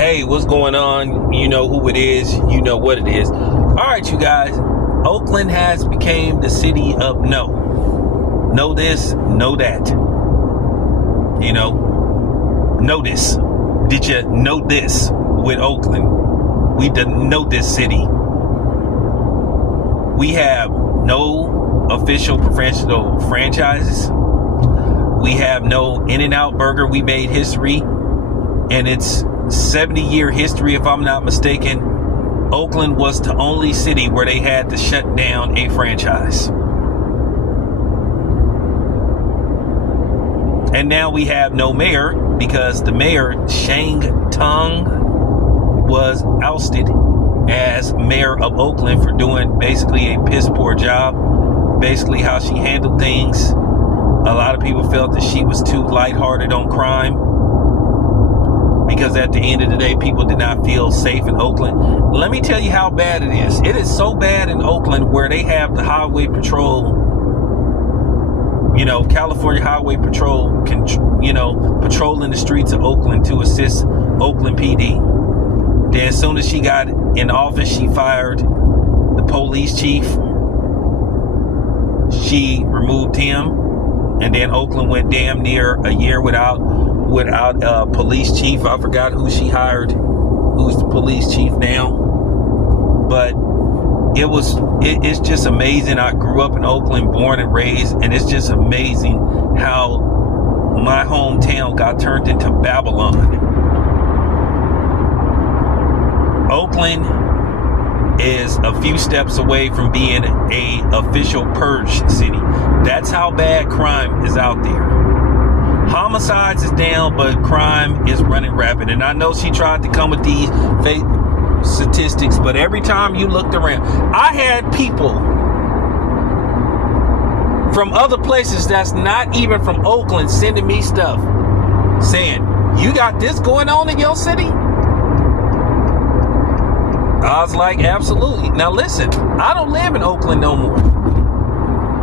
Hey, what's going on? You know who it is. You know what it is. All right, you guys. Oakland has became the city of no. Know this, know that. You know this. Did you know this with Oakland? We didn't know this city. We have no official professional franchises. We have no In-N-Out Burger. We made history, and it's 70-year history, if I'm not mistaken. Oakland was the only city where they had to shut down a franchise. And now we have no mayor because the mayor, Shang Tung, was ousted as mayor of Oakland for doing basically a piss poor job. Basically how she handled things. A lot of people felt that she was too lighthearted on crime, because at the end of the day, people did not feel safe in Oakland. Let me tell you how bad it is. It is so bad in Oakland where they have the highway patrol, California Highway Patrol, patrolling the streets of Oakland to assist Oakland PD. Then as soon as she got in office, she fired the police chief. She removed him. And then Oakland went damn near a year without a police chief. I forgot who she hired, who's the police chief now. But it's just amazing. I grew up in Oakland, born and raised, and it's just amazing how my hometown got turned into Babylon. Oakland is a few steps away from being a official purge city. That's how bad crime is out there. Homicides is down, but crime is running rapid. And I know she tried to come with these fake statistics, but every time you looked around, I had people from other places that's not even from Oakland sending me stuff saying, you got this going on in your city? I was like, absolutely. Now listen, I don't live in Oakland no more,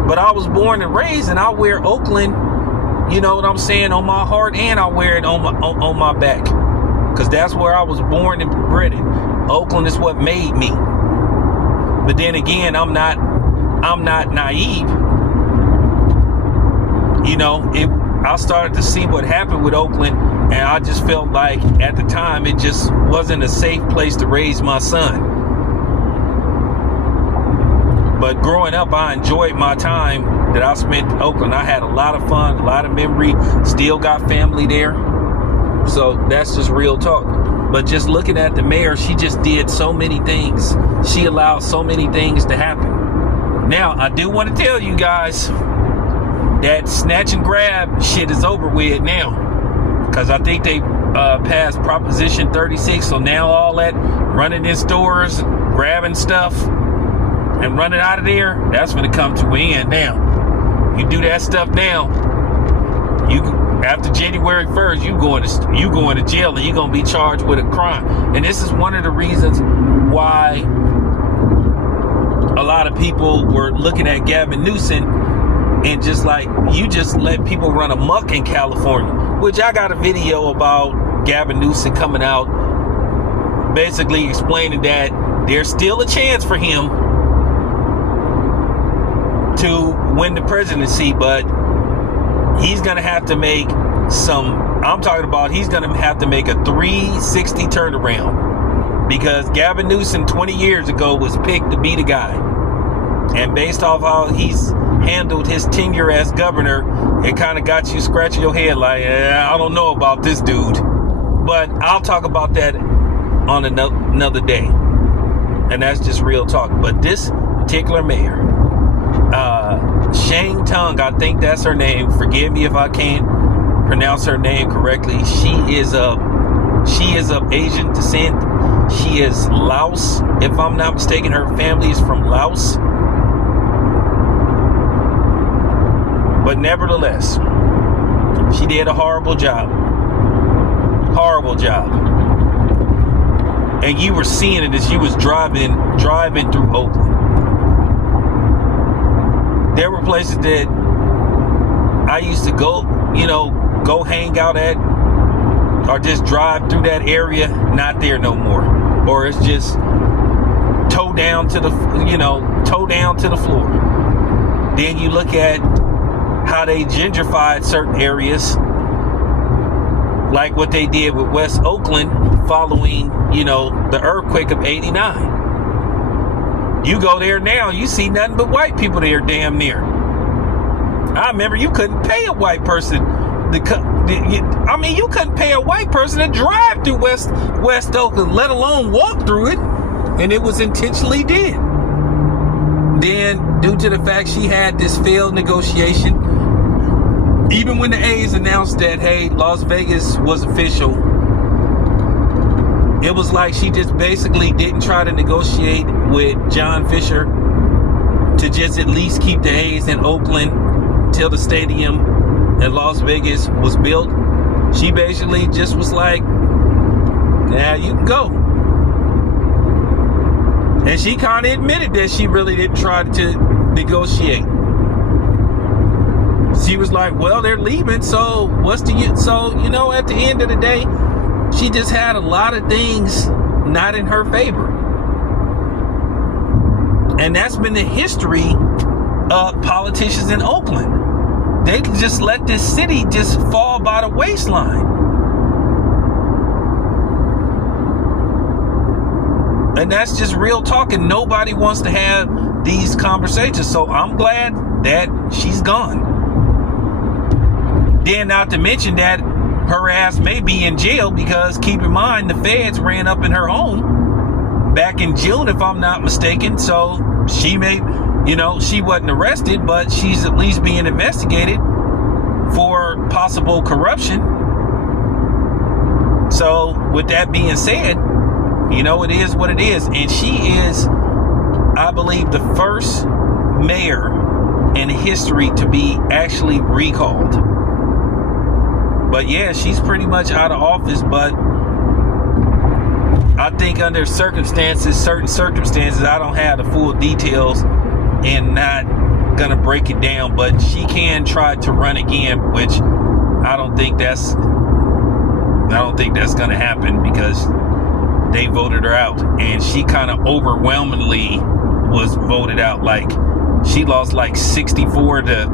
but I was born and raised, and I wear Oakland, you know what I'm saying, on my heart, and I wear it on my back, because that's where I was born and bred in. Oakland is what made me. But then again, I'm not naive. I started to see what happened with Oakland, and I just felt like at the time it just wasn't a safe place to raise my son. But growing up, I enjoyed my time that I spent in Oakland. I had a lot of fun, a lot of memory, still got family there. So that's just real talk. But just looking at the mayor, she just did so many things. She allowed so many things to happen. Now, I do want to tell you guys that snatch and grab shit is over with now, because I think they passed Proposition 36. So now all that running in stores, grabbing stuff, and running out of there, that's going to come to an end now. You do that stuff now, after January 1st, you going to jail, and you're going to be charged with a crime. And this is one of the reasons why a lot of people were looking at Gavin Newsom and just like, you just let people run amok in California, which I got a video about Gavin Newsom coming out basically explaining that there's still a chance for him to win the presidency, but he's going to have to make he's going to have to make a 360 turnaround, because Gavin Newsom 20 years ago was picked to be the guy. And based off how he's handled his tenure as governor, it kind of got you scratching your head like, I don't know about this dude. But I'll talk about that on another day. And that's just real talk. But this particular mayor, Shang Tung, I think that's her name. Forgive me if I can't pronounce her name correctly. She is of Asian descent. She is Laos, if I'm not mistaken. Her family is from Laos. But nevertheless, she did a horrible job. Horrible job. And you were seeing it as you was driving through Oakland. There were places that I used to go hang out at, or just drive through that area, not there no more. Or it's just toe down to the floor. Then you look at how they gentrified certain areas, like what they did with West Oakland following, the earthquake of '89. You go there now, you see nothing but white people there damn near. I remember you couldn't pay a white person you couldn't pay a white person to drive through West Oakland, let alone walk through it, and it was intentionally did. Then, due to the fact she had this failed negotiation, even when the A's announced that, hey, Las Vegas was official, it was like she just basically didn't try to negotiate with John Fisher to just at least keep the A's in Oakland till the stadium in Las Vegas was built. She basically just was like, yeah, you can go. And she kind of admitted that she really didn't try to negotiate. She was like, well, they're leaving, so at the end of the day, she just had a lot of things not in her favor. And that's been the history of politicians in Oakland. They just let this city just fall by the waistline. And that's just real talk, and nobody wants to have these conversations. So I'm glad that she's gone. Then not to mention that her ass may be in jail, because keep in mind, the feds ran up in her home back in June, if I'm not mistaken. So she may, she wasn't arrested, but she's at least being investigated for possible corruption. So with that being said, it is what it is. And she is, I believe, the first mayor in history to be actually recalled. But yeah, she's pretty much out of office. But I think under certain circumstances, I don't have the full details and not gonna break it down, but she can try to run again, which I don't think that's gonna happen, because they voted her out, and she kind of overwhelmingly was voted out. Like, she lost like 64 to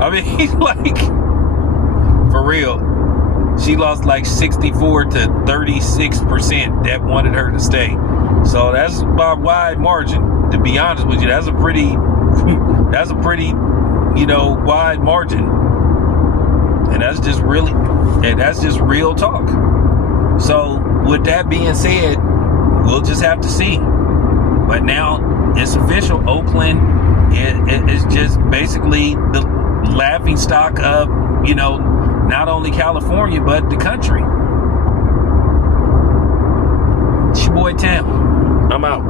I mean, like, for real, she lost like 64 to 36% that wanted her to stay. So that's by a wide margin, to be honest with you. That's a pretty wide margin. And that's just real talk. So with that being said, we'll just have to see. But now it's official. Oakland is just basically the laughing stock of, not only California, but the country. It's your boy Tam. I'm out.